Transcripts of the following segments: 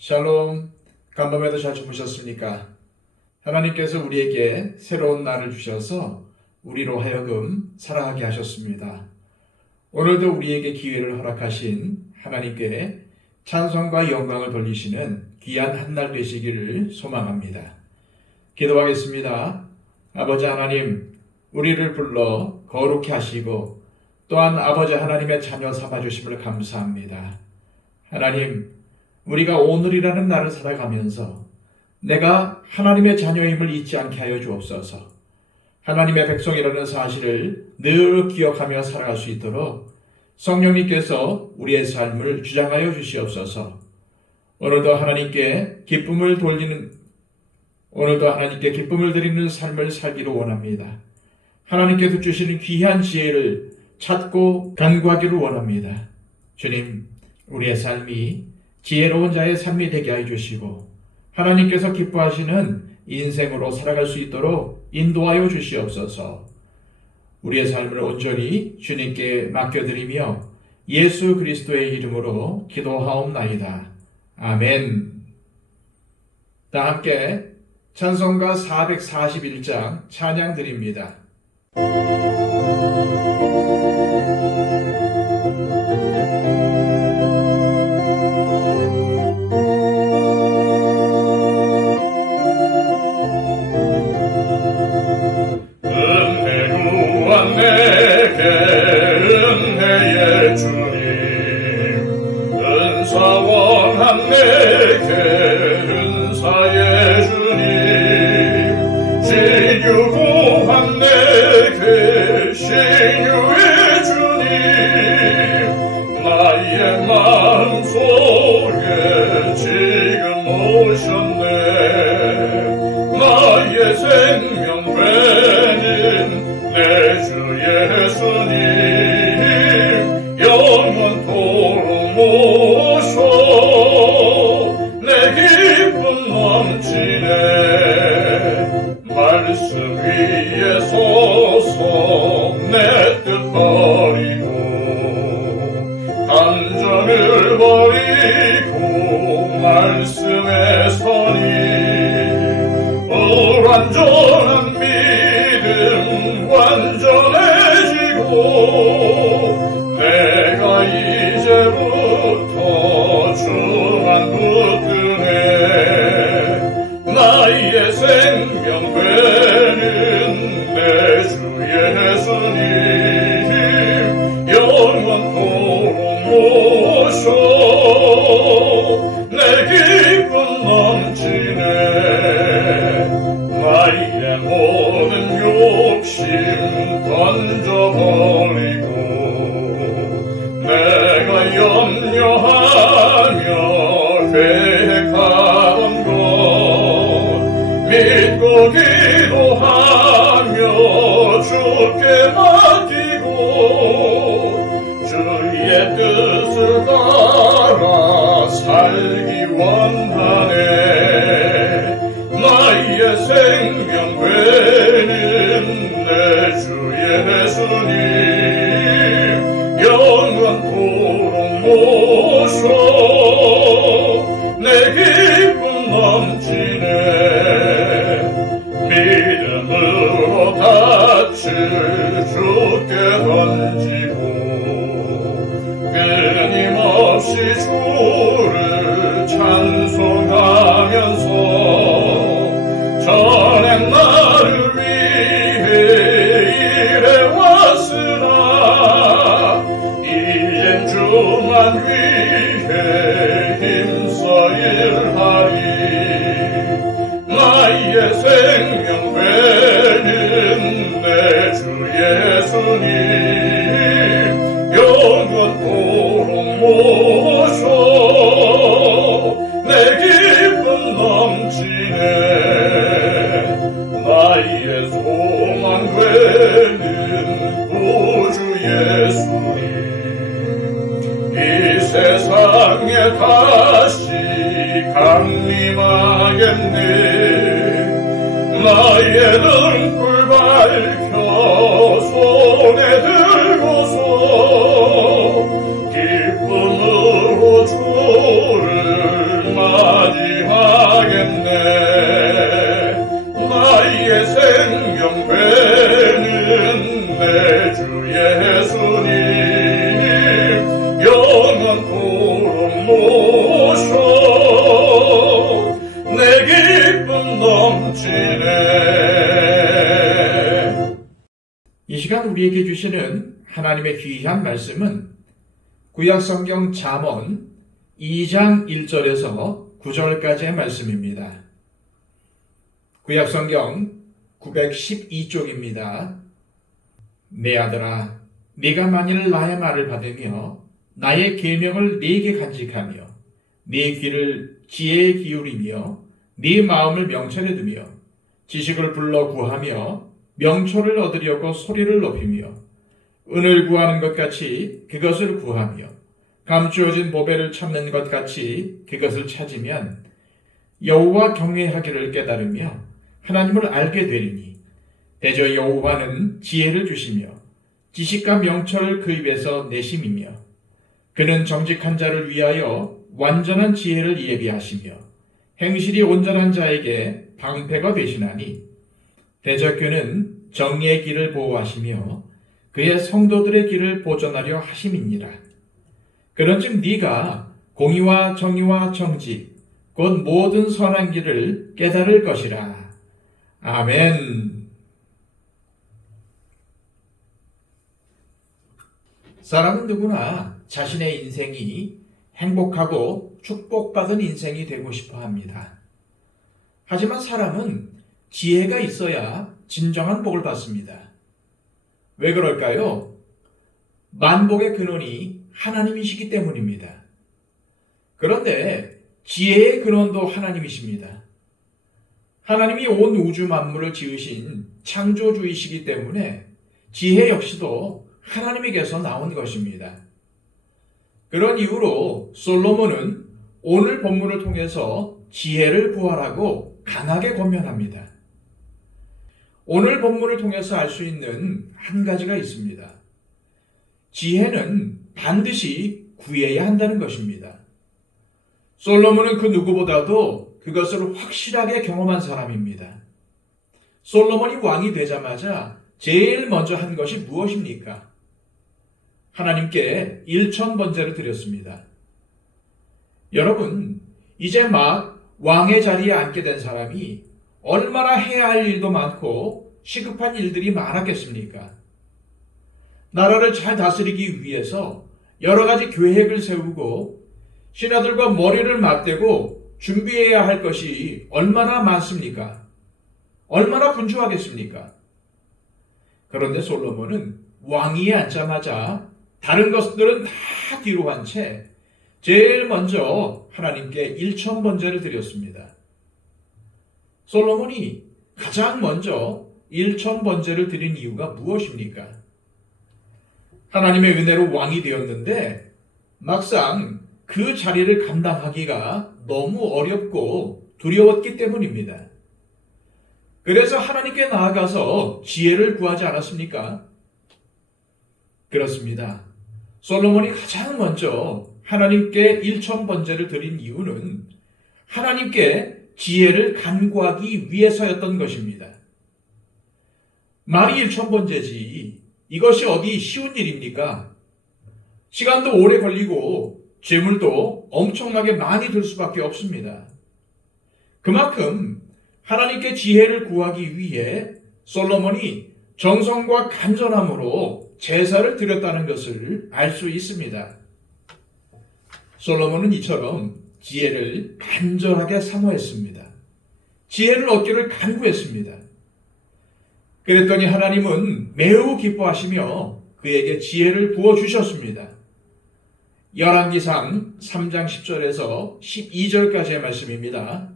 샬롬, 간밤에도 잘 주무셨습니까? 하나님께서 우리에게 새로운 날을 주셔서 우리로 하여금 살아가게 하셨습니다. 오늘도 우리에게 기회를 허락하신 하나님께 찬송과 영광을 돌리시는 귀한 한 날 되시기를 소망합니다. 기도하겠습니다. 아버지 하나님, 우리를 불러 거룩히 하시고 또한 아버지 하나님의 자녀 삼아주심을 감사합니다. 하나님, 우리가 오늘이라는 날을 살아가면서 내가 하나님의 자녀임을 잊지 않게 하여 주옵소서. 하나님의 백성이라는 사실을 늘 기억하며 살아갈 수 있도록 성령님께서 우리의 삶을 주장하여 주시옵소서. 오늘도 하나님께 기쁨을 드리는 삶을 살기로 원합니다. 하나님께서 주시는 귀한 지혜를 찾고 간구하기를 원합니다. 주님, 우리의 삶이 지혜로운 자의 삶이 되게 하여 주시고 하나님께서 기뻐하시는 인생으로 살아갈 수 있도록 인도하여 주시옵소서. 우리의 삶을 온전히 주님께 맡겨드리며 예수 그리스도의 이름으로 기도하옵나이다. 아멘. 다 함께 찬송가 441장 찬양 드립니다. 완전한 믿음 완전해지고 내가 이제부터 주만 붙드네. 나의 생명 되는 내 주 예수님 영원토록 모셔 내 기쁨 넘치네. 나의 모든 욕심 던져버리고 내가 염려하며 계획하던 것 믿고 기도하며 주께 맡기고 주의 뜻을 따라 살기 원하네. 나의 생명 되는 내 주 예수님 영원토록 모셔 내 기쁨 넘치네. 믿음으로 닻을 주께 던지고 끊임없이 주를 찬송하면서 전엔 나를 위해 일해왔으나 이젠 주만 위해 힘써 일하리. 나의 생명 되는 내 주 예수님 영원토록 모셔 내 기쁨 넘치네. 나의 소망 되는 구주 예수님 이 세상에 다시 강림하겠네. 나의 등불 밝혀 손에 들고서 기쁨으로 주를 우리에게 주시는 하나님의 귀한 말씀은 구약성경 잠언 2장 1절에서 9절까지의 말씀입니다. 구약성경 912쪽입니다. 내 아들아, 네가 만일 나의 말을 받으며 나의 계명을 네게 간직하며 네 귀를 지혜에 기울이며 네 마음을 명철에 두며 지식을 불러 구하며 명철을 얻으려고 소리를 높이며 은을 구하는 것 같이 그것을 구하며 감추어진 보배를 찾는 것 같이 그것을 찾으면 여호와 경외하기를 깨달으며 하나님을 알게 되리니 대저 여호와는 지혜를 주시며 지식과 명철을 그 입에서 내심이며 그는 정직한 자를 위하여 완전한 지혜를 예비하시며 행실이 온전한 자에게 방패가 되시나니 대저 그는 정의의 길을 보호하시며 그의 성도들의 길을 보존하려 하심이니라. 그런즉 네가 공의와 정의와 정직 곧 모든 선한 길을 깨달을 것이라. 아멘. 사람은 누구나 자신의 인생이 행복하고 축복받은 인생이 되고 싶어 합니다. 하지만 사람은 지혜가 있어야 진정한 복을 받습니다. 왜 그럴까요? 만복의 근원이 하나님이시기 때문입니다. 그런데 지혜의 근원도 하나님이십니다. 하나님이 온 우주 만물을 지으신 창조주이시기 때문에 지혜 역시도 하나님에게서 나온 것입니다. 그런 이유로 솔로몬은 오늘 본문을 통해서 지혜를 구하라고 강하게 권면합니다. 오늘 본문을 통해서 알 수 있는 한 가지가 있습니다. 지혜는 반드시 구해야 한다는 것입니다. 솔로몬은 그 누구보다도 그것을 확실하게 경험한 사람입니다. 솔로몬이 왕이 되자마자 제일 먼저 한 것이 무엇입니까? 하나님께 일천번제를 드렸습니다. 여러분, 이제 막 왕의 자리에 앉게 된 사람이 얼마나 해야 할 일도 많고 시급한 일들이 많았겠습니까? 나라를 잘 다스리기 위해서 여러 가지 계획을 세우고 신하들과 머리를 맞대고 준비해야 할 것이 얼마나 많습니까? 얼마나 분주하겠습니까? 그런데 솔로몬은 왕위에 앉자마자 다른 것들은 다 뒤로 한 채 제일 먼저 하나님께 일천번제를 드렸습니다. 솔로몬이 가장 먼저 일천번제를 드린 이유가 무엇입니까? 하나님의 은혜로 왕이 되었는데 막상 그 자리를 감당하기가 너무 어렵고 두려웠기 때문입니다. 그래서 하나님께 나아가서 지혜를 구하지 않았습니까? 그렇습니다. 솔로몬이 가장 먼저 하나님께 일천번제를 드린 이유는 하나님께 지혜를 간구하기 위해서였던 것입니다. 말이 일천번제지 이것이 어디 쉬운 일입니까? 시간도 오래 걸리고 재물도 엄청나게 많이 들 수밖에 없습니다. 그만큼 하나님께 지혜를 구하기 위해 솔로몬이 정성과 간절함으로 제사를 드렸다는 것을 알 수 있습니다. 솔로몬은 이처럼 지혜를 간절하게 사모했습니다. 지혜를 얻기를 간구했습니다. 그랬더니 하나님은 매우 기뻐하시며 그에게 지혜를 부어주셨습니다. 열왕기상 3장 10절에서 12절까지의 말씀입니다.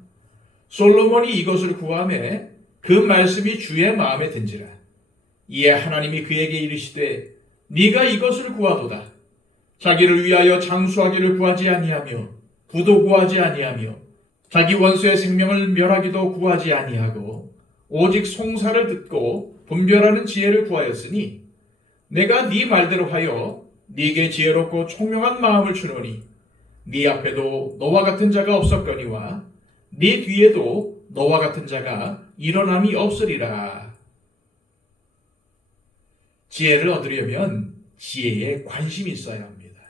솔로몬이 이것을 구하매 그 말씀이 주의 마음에 든지라. 이에 하나님이 그에게 이르시되 네가 이것을 구하도다. 자기를 위하여 장수하기를 구하지 아니하며 부도 구하지 아니하며 자기 원수의 생명을 멸하기도 구하지 아니하고 오직 송사를 듣고 분별하는 지혜를 구하였으니 내가 네 말대로 하여 네게 지혜롭고 총명한 마음을 주노니 네 앞에도 너와 같은 자가 없었거니와 네 뒤에도 너와 같은 자가 일어남이 없으리라. 지혜를 얻으려면 지혜에 관심이 있어야 합니다.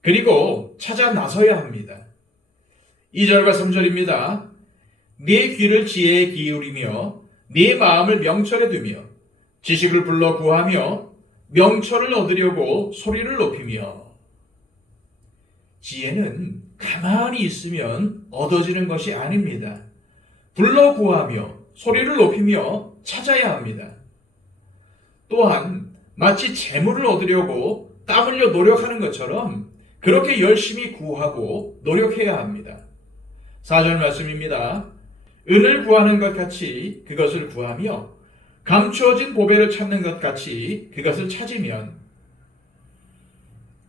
그리고 찾아 나서야 합니다. 2절과 3절입니다. 네 귀를 지혜에 기울이며 네 마음을 명철에 두며 지식을 불러 구하며 명철을 얻으려고 소리를 높이며. 지혜는 가만히 있으면 얻어지는 것이 아닙니다. 불러 구하며 소리를 높이며 찾아야 합니다. 또한 마치 재물을 얻으려고 땀 흘려 노력하는 것처럼 그렇게 열심히 구하고 노력해야 합니다. 4절 말씀입니다. 은을 구하는 것 같이 그것을 구하며 감추어진 보배를 찾는 것 같이 그것을 찾으면,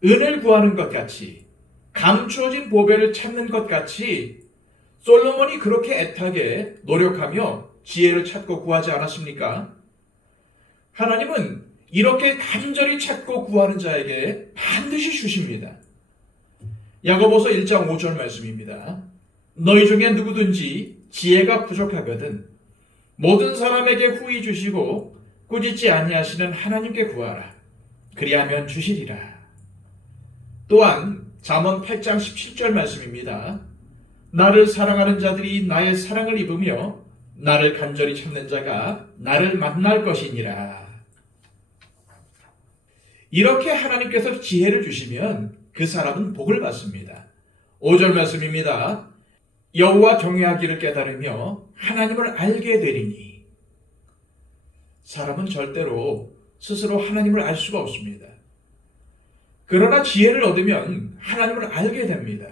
은을 구하는 것 같이 감추어진 보배를 찾는 것 같이 솔로몬이 그렇게 애타게 노력하며 지혜를 찾고 구하지 않았습니까? 하나님은 이렇게 간절히 찾고 구하는 자에게 반드시 주십니다. 야고보서 1장 5절 말씀입니다. 너희 중에 누구든지 지혜가 부족하거든 모든 사람에게 후히 주시고 꾸짖지 아니하시는 하나님께 구하라. 그리하면 주시리라. 또한 잠언 8장 17절 말씀입니다. 나를 사랑하는 자들이 나의 사랑을 입으며 나를 간절히 찾는 자가 나를 만날 것이니라. 이렇게 하나님께서 지혜를 주시면 그 사람은 복을 받습니다. 5절 말씀입니다. 여호와 경외하기를 깨달으며 하나님을 알게 되리니. 사람은 절대로 스스로 하나님을 알 수가 없습니다. 그러나 지혜를 얻으면 하나님을 알게 됩니다.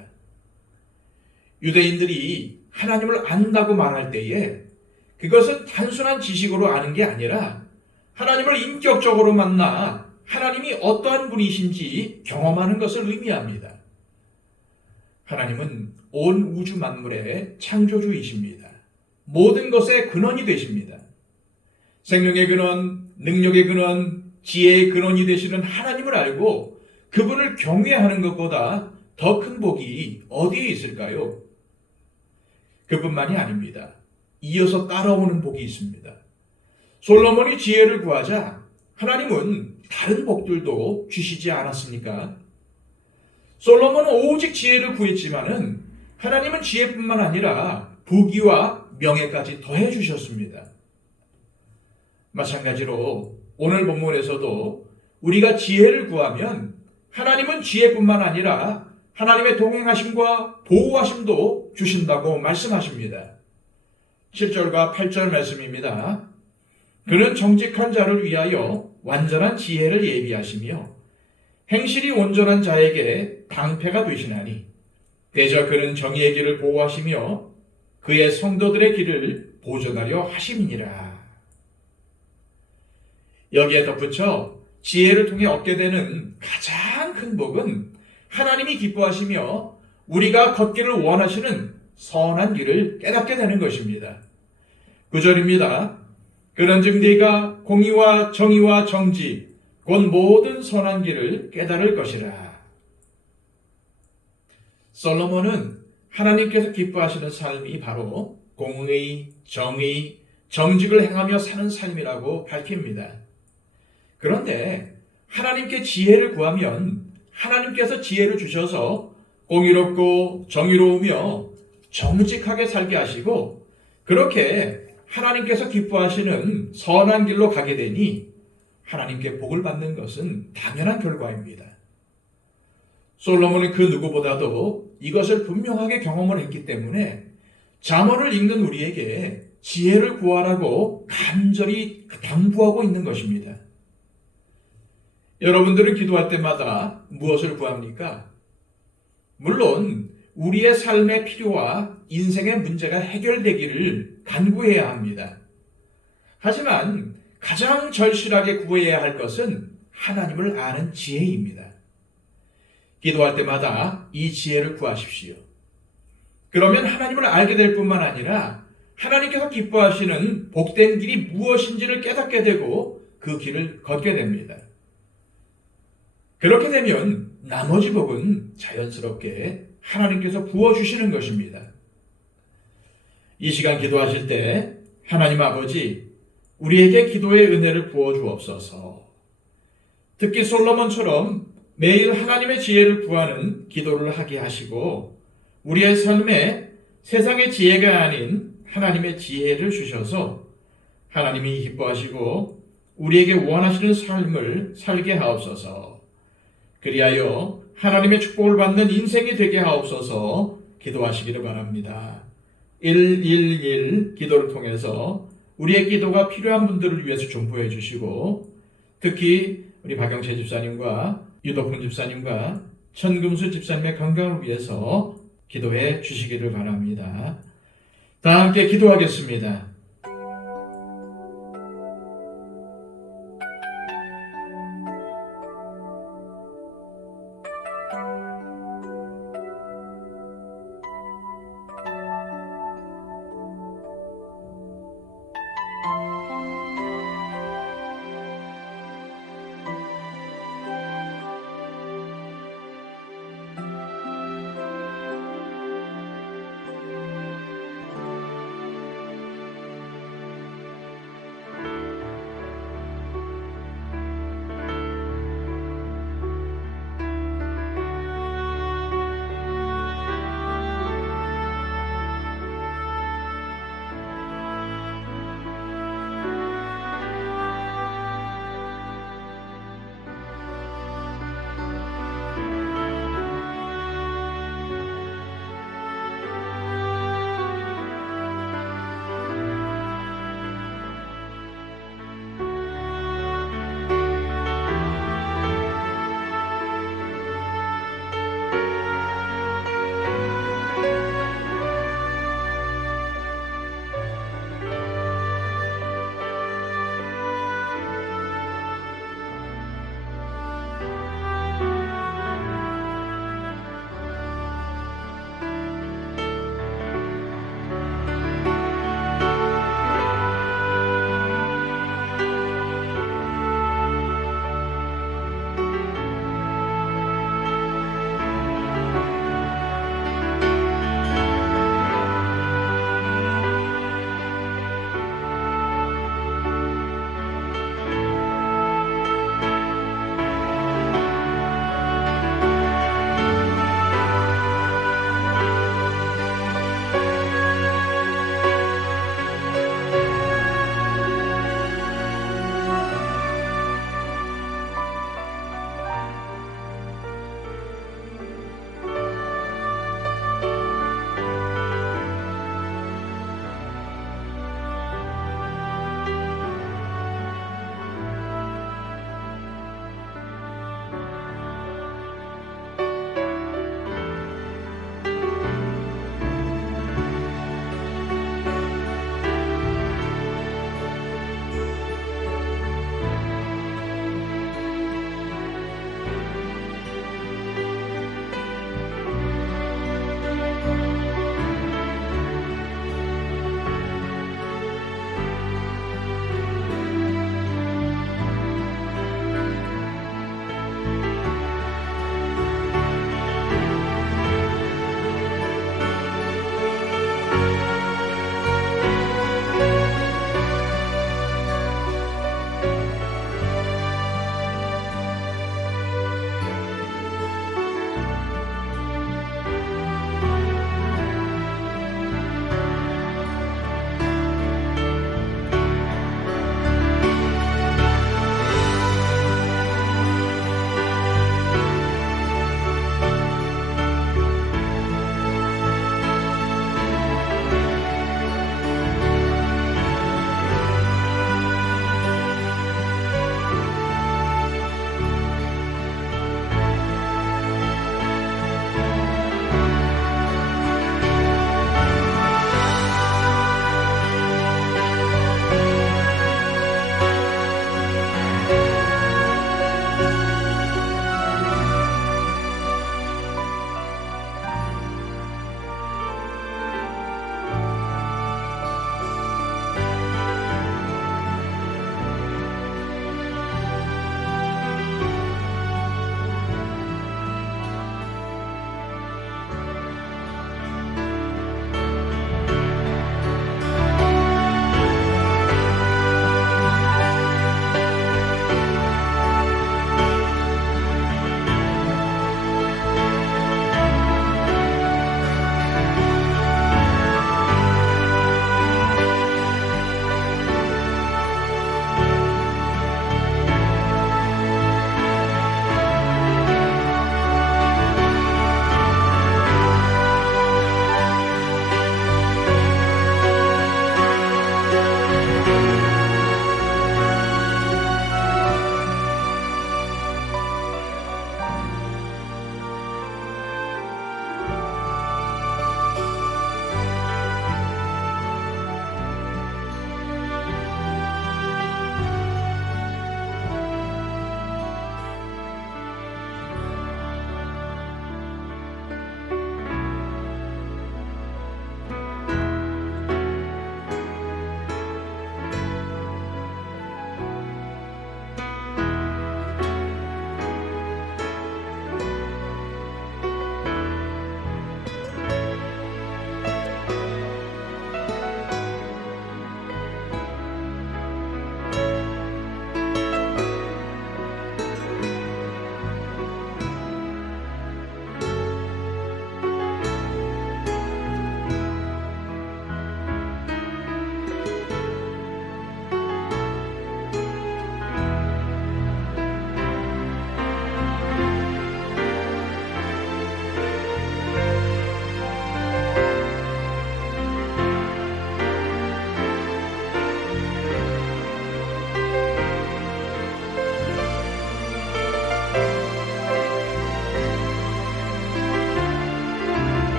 유대인들이 하나님을 안다고 말할 때에 그것은 단순한 지식으로 아는 게 아니라 하나님을 인격적으로 만나 하나님이 어떠한 분이신지 경험하는 것을 의미합니다. 하나님은 온 우주 만물의 창조주이십니다. 모든 것의 근원이 되십니다. 생명의 근원, 능력의 근원, 지혜의 근원이 되시는 하나님을 알고 그분을 경외하는 것보다 더 큰 복이 어디에 있을까요? 그뿐만이 아닙니다. 이어서 따라오는 복이 있습니다. 솔로몬이 지혜를 구하자 하나님은 다른 복들도 주시지 않았습니까? 솔로몬은 오직 지혜를 구했지만은 하나님은 지혜뿐만 아니라 부귀와 명예까지 더해 주셨습니다. 마찬가지로 오늘 본문에서도 우리가 지혜를 구하면 하나님은 지혜뿐만 아니라 하나님의 동행하심과 보호하심도 주신다고 말씀하십니다. 7절과 8절 말씀입니다. 그는 정직한 자를 위하여 완전한 지혜를 예비하시며 행실이 온전한 자에게 방패가 되시나니 대저 그는 정의의 길을 보호하시며 그의 성도들의 길을 보존하려 하심이니라. 여기에 덧붙여 지혜를 통해 얻게 되는 가장 큰 복은 하나님이 기뻐하시며 우리가 걷기를 원하시는 선한 길을 깨닫게 되는 것입니다. 9절입니다. 그런즉 네가 공의와 정의와 정직 곧 모든 선한 길을 깨달을 것이라. 솔로몬은 하나님께서 기뻐하시는 삶이 바로 공의, 정의, 정직을 행하며 사는 삶이라고 밝힙니다. 그런데 하나님께 지혜를 구하면 하나님께서 지혜를 주셔서 공의롭고 정의로우며 정직하게 살게 하시고 그렇게 하나님께서 기뻐하시는 선한 길로 가게 되니 하나님께 복을 받는 것은 당연한 결과입니다. 솔로몬은 그 누구보다도 이것을 분명하게 경험을 했기 때문에 잠언을 읽는 우리에게 지혜를 구하라고 간절히 당부하고 있는 것입니다. 여러분들은 기도할 때마다 무엇을 구합니까? 물론 우리의 삶의 필요와 인생의 문제가 해결되기를 간구해야 합니다. 하지만 가장 절실하게 구해야 할 것은 하나님을 아는 지혜입니다. 기도할 때마다 이 지혜를 구하십시오. 그러면 하나님을 알게 될 뿐만 아니라 하나님께서 기뻐하시는 복된 길이 무엇인지를 깨닫게 되고 그 길을 걷게 됩니다. 그렇게 되면 나머지 복은 자연스럽게 하나님께서 부어주시는 것입니다. 이 시간 기도하실 때 하나님 아버지, 우리에게 기도의 은혜를 부어주옵소서. 특히 솔로몬처럼 매일 하나님의 지혜를 구하는 기도를 하게 하시고 우리의 삶에 세상의 지혜가 아닌 하나님의 지혜를 주셔서 하나님이 기뻐하시고 우리에게 원하시는 삶을 살게 하옵소서. 그리하여 하나님의 축복을 받는 인생이 되게 하옵소서. 기도하시기를 바랍니다. 111 기도를 통해서 우리의 기도가 필요한 분들을 위해서 중보해 주시고, 특히 우리 박영채 집사님과 유덕훈 집사님과 천금수 집사님의 건강을 위해서 기도해 주시기를 바랍니다. 다 함께 기도하겠습니다.